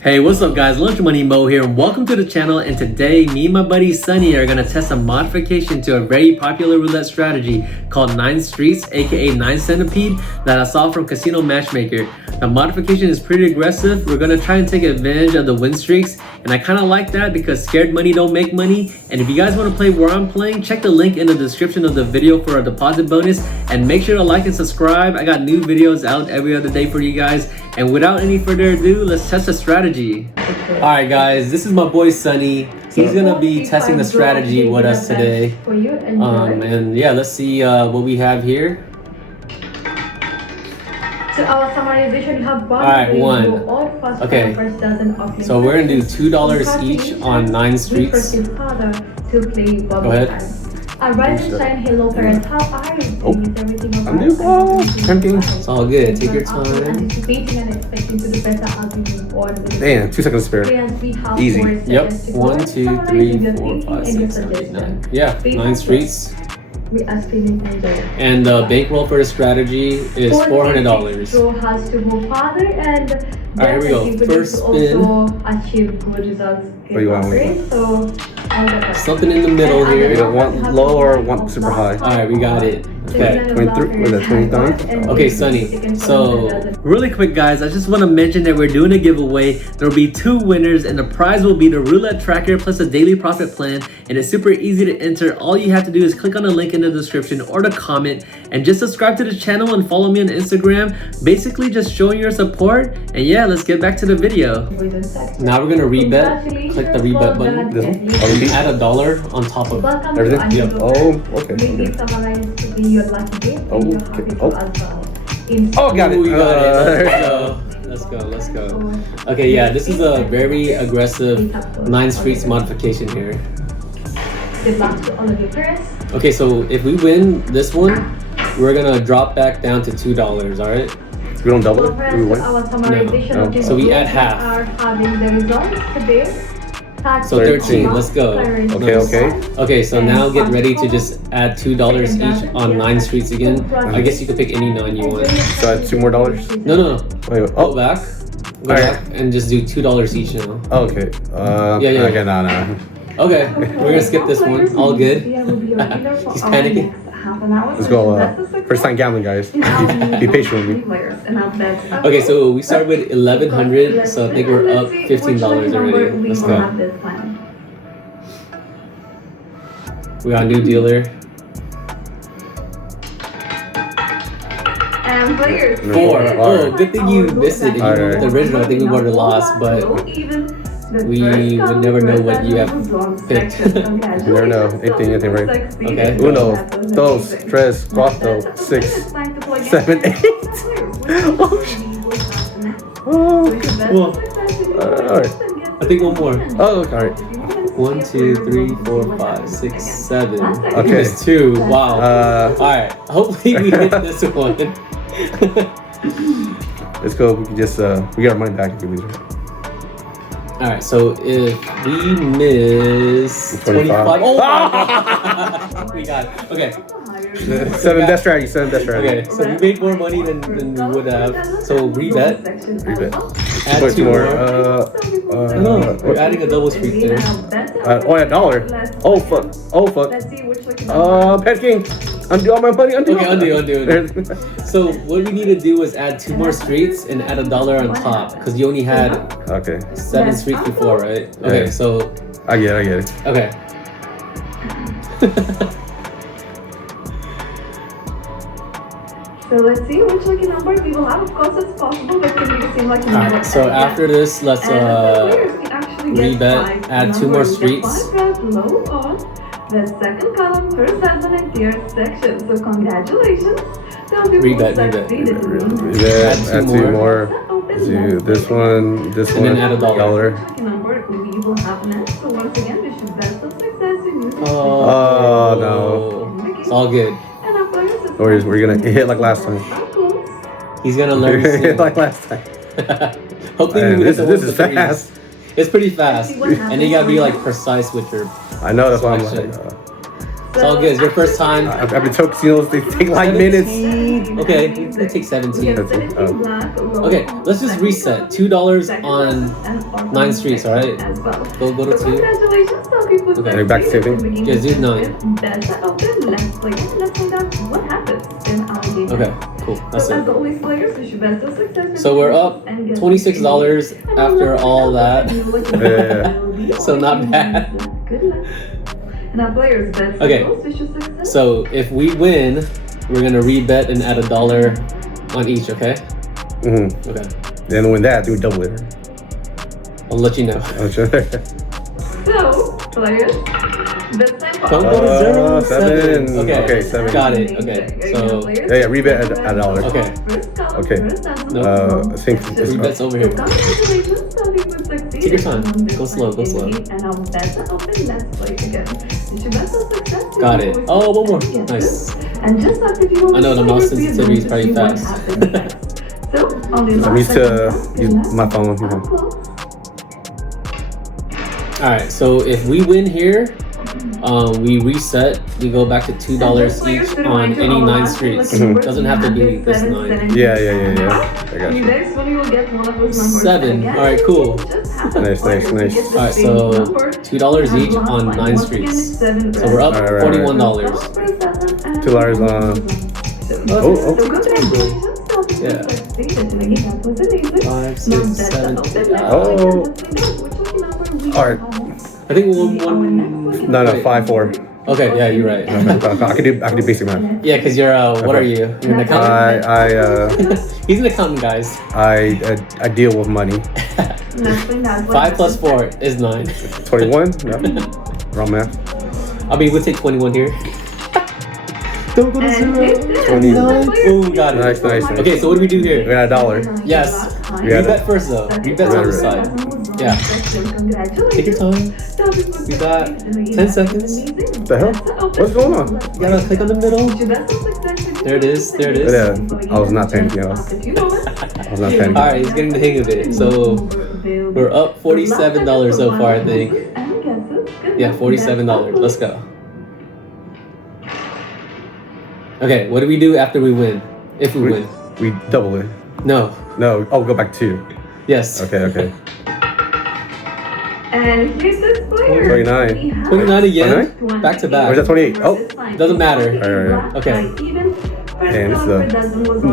Hey, what's up guys? Lunch Money Mo here and welcome to the channel, and today me and my buddy Sunny are gonna test a modification to a very popular roulette strategy called 9 Streets, aka 9 Centipede, that I saw from Casino Matchmaker. The modification is pretty aggressive. We're gonna try and take advantage of the win streaks, and I kinda like that because scared money don't make money. And if you guys wanna play where I'm playing, check the link in the description of the video for a deposit bonus, and make sure to like and subscribe. I got new videos out every other day for you guys. And without any further ado, let's test the strategy. Alright guys, this is my boy Sunny. He's gonna be testing the strategy with us today. And yeah, let's see what we have here. So our summarization have Alright, 1. Okay, so we're gonna do $2 each on 9 Streets. Go ahead. Rise and shine, hello parents, how are you? I'm doing well. It's all good. Take your time. Anticipating and expecting to do better as we move on. Damn, 2 seconds spare. Easy. Yep. 1, 2, 3, 4, 5, 6, 7, 8, 9. Yeah, 9 Streets. We are feeling enjoy. And the bankroll for the strategy is $400. So has to go farther, and alright, here we go. First spin. Also achieve good results. What do you want? So something in the middle here. You don't want low or want super high? Alright, we got it. Okay. 23 with a 29. Okay, Sunny. So, really quick, guys, I just want to mention that we're doing a giveaway. There will be 2 winners, and the prize will be the roulette tracker plus a daily profit plan. And it's super easy to enter. All you have to do is click on the link in the description or the comment, and just subscribe to the channel and follow me on Instagram. Basically, just showing your support. And yeah, let's get back to the video. Now we're gonna rebet. Click the rebet button. This one? Oh, you can add $1 on top of everything? Yep. Oh, okay. Oh, got it. Ooh, you got it. Let's go. Okay, yeah, this is a very aggressive 9 Streets modification here. Okay, so if we win this one, we're gonna drop back down to $2, alright? We don't double it? We win? No. So we add half. So 13, let's go. Okay, so now get ready to just add $2 each on 9 Streets again. I guess you could pick any 9 you want. So add $2 more? No. Wait, Go back and just do $2 each now. Oh, okay. Yeah. Okay, no. Okay, we're gonna skip this one. All good. He's panicking. Let's go. First time gambling, guys. Be patient with me. Okay, so we start with 1,100, so I think we're up $15 already. Let's go. We got a new dealer. And players. 4. Oh, good thing you missed it. If you went with the original, I think we would have lost, but we would never know what you have picked. You never know. Anything right. Okay. 1, 2, 3, 4, 6, 7, 8. Alright. I think one more. Oh, alright. 1, 2, 3, 4, 5, 6, 7. Okay. There's 2. Wow. Alright. Hopefully we hit this one. Let's go. We can just we get our money back if we lose. Alright, so if we miss 25. Oh my God. We got it. Okay. 7 best strategy. Okay, so we made more money than we would have. So rebet. Add 2 more. No, we're adding a double streak there. Oh yeah, $1. Oh fuck. Pet King. Undo all my money. Undo. So what we need to do is add 2 more streets and add $1 on top, because you only had 7 streets before, right? Okay, yeah. so I get it. Okay. So let's see which lucky number we will have. Of course, it's possible, but can be the same lucky number. Alright, so after this, let's rebet, add 2 more streets. Low on the second column, first section, and third section. So congratulations. Rebet. Add 2 more. Do this one, and then add $1. Lucky number we will have next. So once again, wish you best of success in using Oh no. It's all good. Or we're gonna hit like last time. He's gonna learn soon. Hit like last time. Hopefully Man, we this get the is fast. It's pretty fast. And you gotta be like precise with your I know, that's why I'm selection. like It's all good. It's your first time. I've been to casinos. They take like minutes. 17. Okay, we take 17. Okay, let's just reset. $2 on 9 streets, alright? Go to 2. Congratulations, Okay, back to 7. Yes, do 9. Let's find out what happens in our game. Okay, cool. That's So as it. always, players, wish you best of success. So we're up $26 after all that. Yeah. So not bad. Good luck. Now, players, best Okay. of wish you success. So if we win, we're gonna rebet and add $1 on each, okay? Mm-hmm. Okay. Then when that, do double it. I'll let you know. Oh, sure. So, players, best time Don't go to 0, 7. 7. Okay. Okay, 7. Got it. Okay. So Yeah, rebet at $1. Okay. Okay. No. I think it's rebet's over here. Congratulations, Take your time. Go slow, go slow. And now that's open. Let's play again. Wish you best of success. Got it. Oh, one more. Nice. And just like if you want I know the to mouse play, sensitivity is see pretty what fast. happens next. So, on the I'm used to use my phone. Alright, so if we win here, we reset. We go back to $2 each on any 9 streets. Mhm. Doesn't have to be this 9. Yeah. I got you. Next one, you will get one of those numbers. 7. Again, Alright, cool. it just happens. Nice. Players, you get the Alright, same so number. $2 each And on last 9 line. Once streets. again, it's 7. So we're up Alright. $41. $2 on. Oh. Oh. Yeah. 5, 6, 7, 8. Oh. Alright. I think one. No, wait. 5, 4. Okay, yeah, you're right. I can do basic math. Yeah, because you're what are you? You're an accountant. I He's an accountant, guys. I deal with money. 5 plus 4 is 9. 21. Yep. Wrong math. I mean, we'll take 21 here. Don't go to 0. 29. Oh, got it. Nice. Okay, so what do we do We here? got $1. Yes. We got Rebet first though. Rebet's on the side. Yeah. Take your time. You got 10 seconds. What the hell? What's going on? You gotta click on the middle. There it is. There it is. Yeah, I was not panicking. I was not panicking. Alright, he's getting the hang of it. So we're up $47 so far, I think. Yeah, $47. Let's go. Okay, what do we do after we win? If we win. We double it. No. No. Oh, go back 2. Yes. Okay. And here's this player. 29. 29 again. Back to Or back. is that 28? Oh. Doesn't matter. Alright. Okay. And it's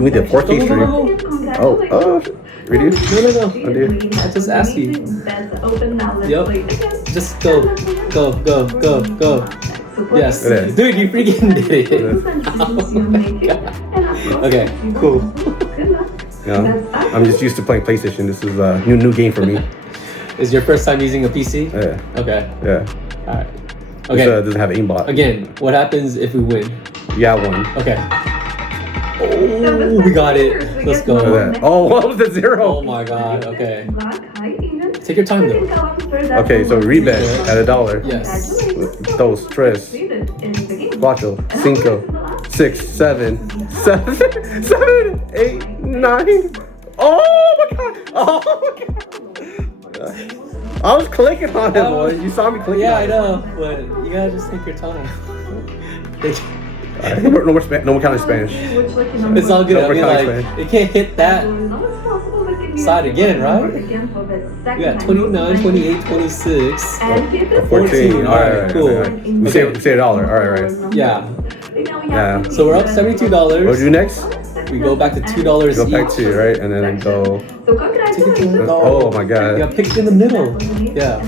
we did 14th Street. Oh. Redo? No. Undo. I just asked you. Yep. Just go. Yes. Okay. Dude, you freaking did it. Okay, cool. Yeah. I'm just used to playing PlayStation. This is a new game for me. Is your first time using a PC? Yeah. Okay. Yeah. Alright. This Okay. doesn't have aimbot. Again, what happens if we win? Yeah, 1. Okay. Oh, we got it. Let's Look go. at that. Oh, what was the 0? Oh my god. Okay. Take your time though. Okay, so rebet at $1. Yes. Dos, tres, cuatro, cinco, 6, 7, 8, 9. Oh my god! Oh my god! I was clicking on it, boy. You saw me clicking. Yeah, on I it. know, but you gotta just take your time. Alright, no more counting Spanish. It's all good. No, I we're mean, counting like, Spanish. it can't hit that side again, right? We got 29, 28, 26. 14. Alright, Cool. We say $1. Alright. Yeah. Yeah. So we're up $72. What do you do next? We go back to $2 Go each. back to, right? And then go. Oh my god. Yeah, pick it in the middle. Yeah.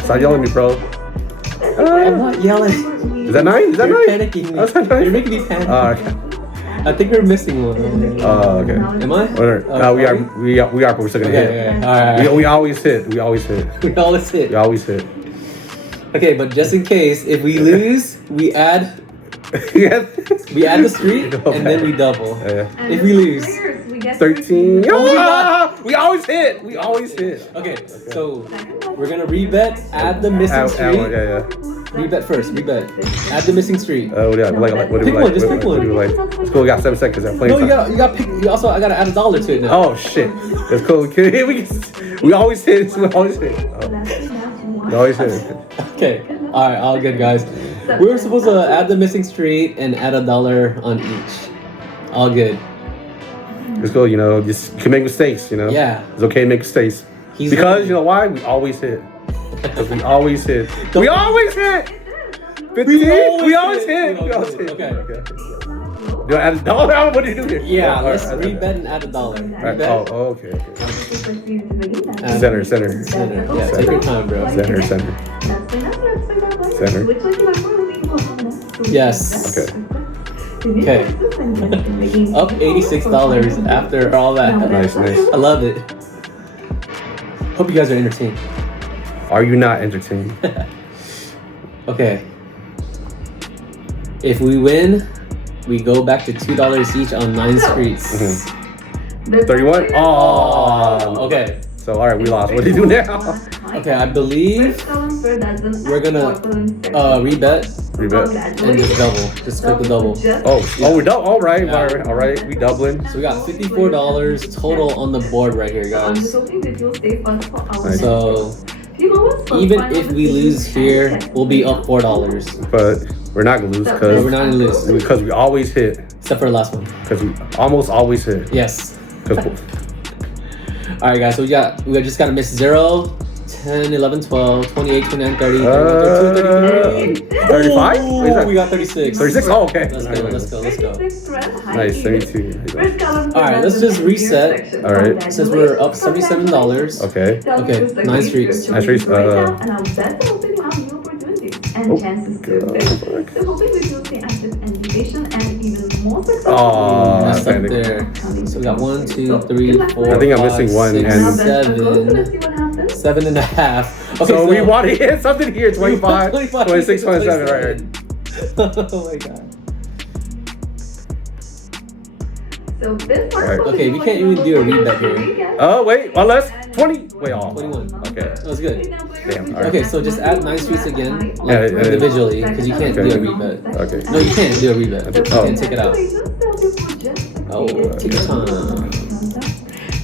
Stop yelling at me, bro. I'm not yelling. Is that 9? Is that 9? You're panicking me. That's not 9. You're making me panic. Okay. I think we're missing one. Okay. Am I? Whatever. We are, but we're still gonna hit. Okay. Alright. We always hit. We always hit. We always hit. We always hit. Okay, but just in case, if we lose, we add Yes. the streak and then we double. If we lose. 13. Oh, we got- We always hit. We always hit. Okay, so we're gonna rebet, add the missing streak. Yeah. Rebet first, rebet. Add the missing streak. What do you like? What do Pick you one, like? just What pick do one. you like? It's cool. We got 7 seconds. I'm playing No, time. you gotta pick. You also, I gotta add $1 to it now. Oh shit. That's cool. We always hit. We always hit. We always hit. Okay. All right. All good, guys. We were supposed to add the missing street and add $1 on each. All good. Let's go, just you can make mistakes, Yeah. It's okay to make mistakes. Because you know why? We always hit. Because we always hit. We always hit! 15? We always hit. Okay. Do I add $1? What do you do here? Yeah, let's rebet and add $1. Right. Rebet. Oh, okay. And Center. Yeah, take your time, bro. Center. Yes. Okay. Okay. Up $86 after all that. Nice. I love it. Hope you guys are entertained. Are you not entertained? Okay. If we win, we go back to $2 each on 9 streets. 31? Oh. Okay. So, all right, we lost. What do you do now? Okay, I believe we're gonna rebet and just double. Just click the double. Oh, we're double. All right. We doubling. So we got $54 total on the board right here, guys. So even if we lose here, we'll be up $4. But we're not gonna lose We're not gonna lose because we always hit. except for the last one. Because we almost always hit. Yes. 'Cause All right, guys. So we just gotta miss 0, 10, 11, 12, 28, 29, 30, 31, 32, 33. 35? Ooh, we got 36. 36? Oh, okay. Let's go. Nice, 32. All right, let's just reset. All right. Since we're up $77. Okay. Okay, 9 streets. 9 streets. And chances to win. So hoping we will stay active and be patient and even more successful. Oh, That's up there. So we got 1, 2, 3, 4. I think I'm 5, missing one 6, and- 7. 7.5. Okay, So we want to hit something here. 25, 25, 26, 27. Right. Oh my god. So this Right. Okay, we can't even do a rebet here. Oh, wait. Unless 20. Wait, 21. Okay. That was good. Damn. All right. Okay, so just add 9 streets again, Yeah, like yeah. individually, because you can't do a rebet. Okay. No, you can't do a rebet. You Oh. can take it out. Oh, take your time.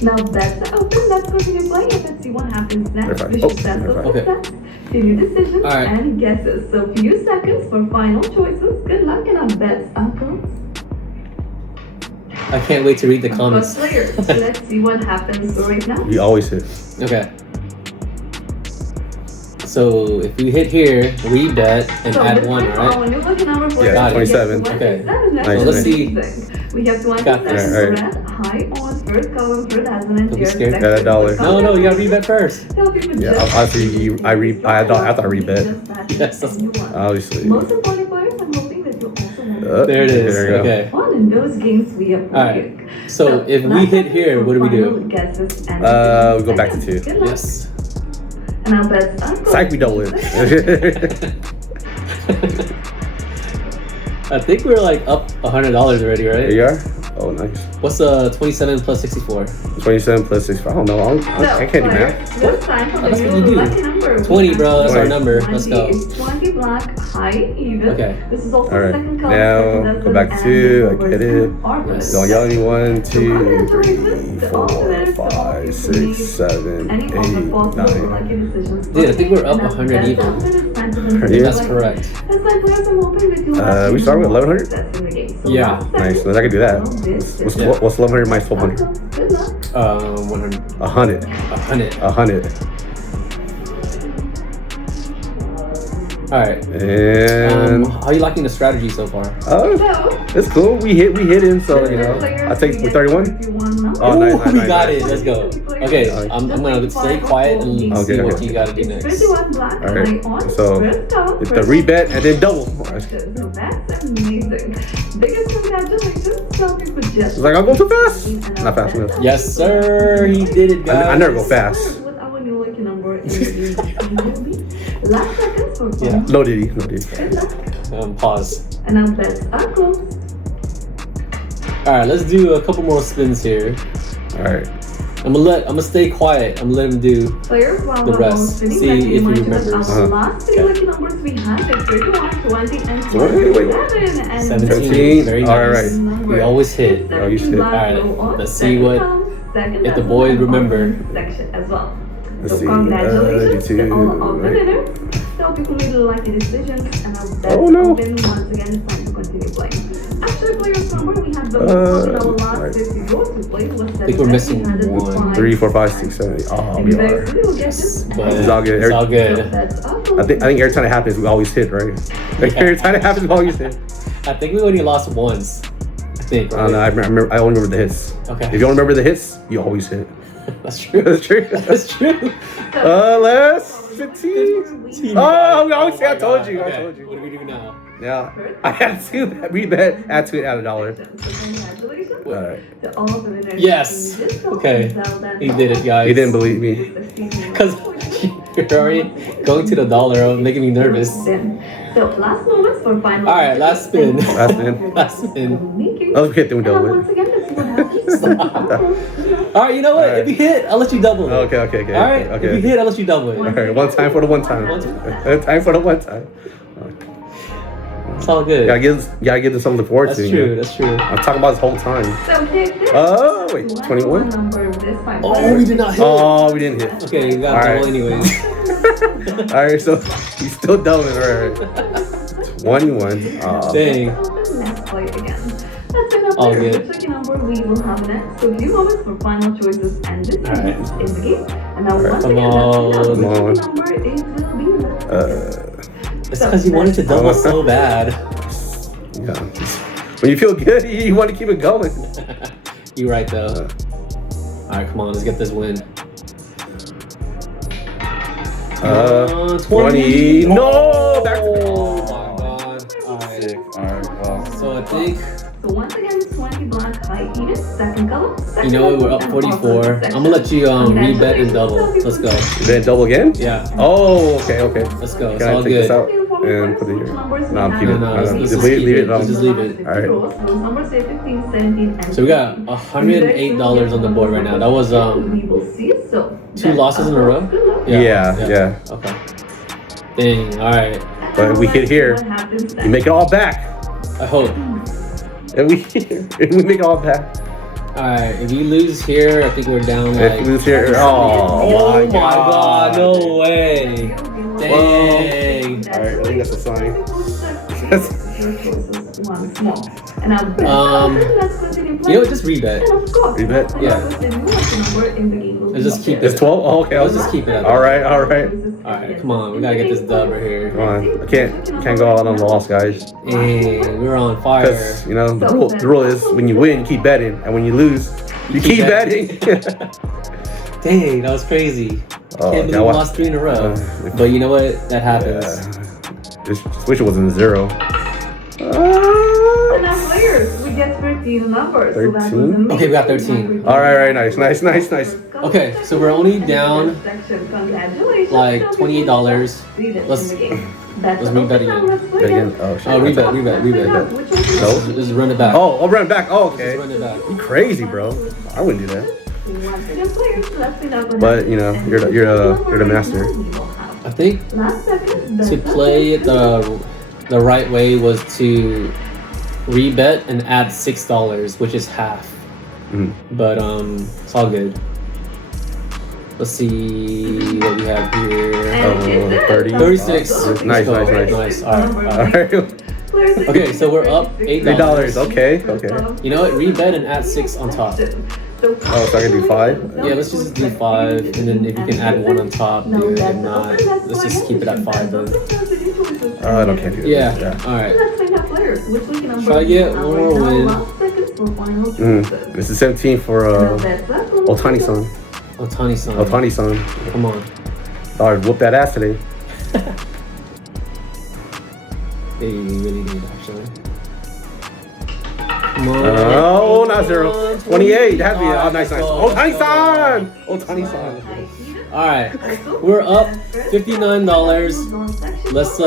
Now that's open. Let's continue playing it and see what happens next. They're fine. We Oh, should sense they're of fine. success. Do your decisions All right. and guesses. So few seconds for final choices. Good luck and our bets are closed. I can't wait to read the First comments. player. Let's see what happens right now. We always hit. Okay. So if we hit here, rebet and So add this 1, time, right? when you look at number 4, Yeah, Got it. 27. Okay. Nice, So let's see. We have to Got this. understand red, high on first column, first as an Don't be entire scared. section. Got $1. No, you gotta rebet first. Tell people Yeah, just- obviously, I thought I rebet. Just that Yes. you want. Obviously. Most important players, I'm hoping that you also want. There it is. There you go. Okay. Fun in those games we have All right. So if we hit here, what do we do? We go back to 2. Yes. And I'll bet Psych, we double it. I think we're like up $100 already, There right? you are. Oh, nice. What's 27 plus 64? 27 plus 6. I don't know. I can't do math. This time for the That's what new you do. lucky number. 20, bro. That's our 20. number. Let's go. 20 black, high, even. Okay. This is also All right. the second color. Now, go back to 2. I get it. Yes. Don't yell at me. 1, 2, 3, 4, 5, 6, 7, 8, 9. Dude, I think we're up 100 even. That's correct. We start with 1100? Yeah. Nice. So I can do that. What's 1100 minus 1200? 100. 100. 100. 100. All right. And how you liking the strategy so far? it's cool. We hit him, so I take with 31. Oh, Ooh, nice. we got it. Let's go. Okay, I'm gonna stay quiet and see Okay, what okay. you gotta do next. All right. So it's the rebet and then double. That's amazing. Biggest congratulations. Tell people just. It's like I'm going too fast. Not fast enough. Yes, sir. He did it, guys. I never go fast. With our new lucky number in the last seconds for fun. Yeah. No diddy. Good luck. Pause. And our bets are closed. All right, let's do a couple more spins here. All right. I'm gonna stay quiet. I'm gonna let him do. Players, while The we're rest. almost spinning, See let's if he remind you that remembers. our last three lucky numbers we had is 31, 20, and Wait. 27. And 17. Very nice. All right. We always hit. Oh, you should. All right, let's see what if the boys remember. Section as well. Let's So see. congratulations to 82, all of the right. winners. So know people made lucky decisions, and now that's Oh, no. open once again. It's time to continue playing. After player's number, we have the most in our last 50 goals to play. I think we're missing 1, 3, 4, 5, 6, 7, 8. Oh, we are. but It's all good. It's all good. I think every time it happens, we always hit, right? Every time it happens, we always hit. I think we only lost once. I think. Right? No, I only remember the hits. Okay. If you don't remember the hits, you always hit. That's true. That's true. That's true. Last 15. Oh, we always say I told you. Okay. I told you. What do we do now? Yeah. I had to rebet. Add to it at $1. Alright. Yes. Okay. He did it, guys. You didn't believe me. Because you're already going to the dollar, making me nervous. So last moments for final. All right, last spin. Last spin. Last spin. Let's hit them double. Once again, let's see what happens. All right, you know what? Alright. If you hit, I'll let you double it. Okay. All right. Okay. If you hit, I'll let you double it. Alright, one time for the one time. Time for the one time. It's all good. Gotta give them something to forward That's to. true. You know? That's true. I'm talking about this whole time. So hit this. Oh, wait, 21? Oh, we did not hit. Oh, we didn't hit. Okay, you got All double right. anyways. Alright, so he's still doubling. Alright. 21. Dang. Let's play again. Let's end up All there. good. Which lucky number we will have next. So a few moments for final choices and this Alright. is the game. And now once Come again, on. let's Come on. which lucky number is will be It's because you wanted to double so bad. Yeah. When you feel good, you want to keep it going. You're right though. All right, come on, let's get this win. 20. No! Back to Oh my god. All right. Sick. Alright, well. So I think, So once again, 20 black high heated, second color. you know what, we're up 44. I'm gonna let you rebet and double. Let's go. Then double again? Yeah, Oh, okay. let's go. It's Can I all take this good. out and put it here? No, I'm keeping it. No, let's Just just leave it. Let's just leave it. Alright. Those numbers say 15, 17, and So we got $108 on the board right now. That was we will see. So 2 losses in a row. Yeah. Okay. Dang. All right. But we hit here. You make it all back. I hope. And we make it all back. All right. If you lose here, I think we're down If like. we lose here, Oh my god! No way! Dang. Alright, I think that's a sign. You know what? Just rebet. Rebet? Yeah. Let's just keep It's it. 12? Oh, okay. Let's just keep it up. Alright. All right. Come on. We gotta get this dub right here. Come on. I can't go out on the loss, guys. And we're on fire. Because, you know, the rule is when you win, you keep betting. And when you lose, you keep betting. Dang, that was crazy. Oh, Can't believe we lost 3 in a row. But you know what? That happens. Just wish it wasn't a 0. And now players, we get 13 numbers. 13? Okay, we got 13. Alright, nice. Okay, so we're only down like $28. Let's rebet again. Oh, shit. Oh, rebet. No? Just run it back. Oh, I'll run it back. Oh, okay. Just run it back. You crazy, bro. I wouldn't do that. But, you know, you're the master. I think to play it the right way was to rebet and add $6, which is half. But it's all good. Let's see what we have here. 30. 36. Nice. All right. Okay, so we're up $8. $8. Okay. You know what? Rebet and add 6 on top. Oh, so I can do 5? Yeah, let's just do 5, and then if you can add 1 on top, do it. If not, let's just keep it at 5 then. I don't can't do that. Yeah. All right. Try to get one more win. This is 17 for Otani-san. Otani-san. Come on. I whooped that ass today. They really did, actually. Come on. Oh, not 0. 28. It has to be. Oh, nice. Otani-san. All right, we're up $59. Let's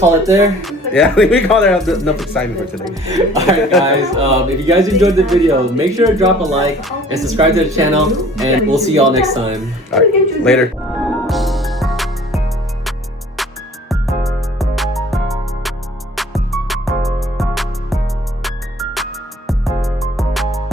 call it there. Yeah, we call that enough excitement for today. All right, guys. If you guys enjoyed the video, make sure to drop a like and subscribe to the channel, and we'll see y'all next time. All right, later.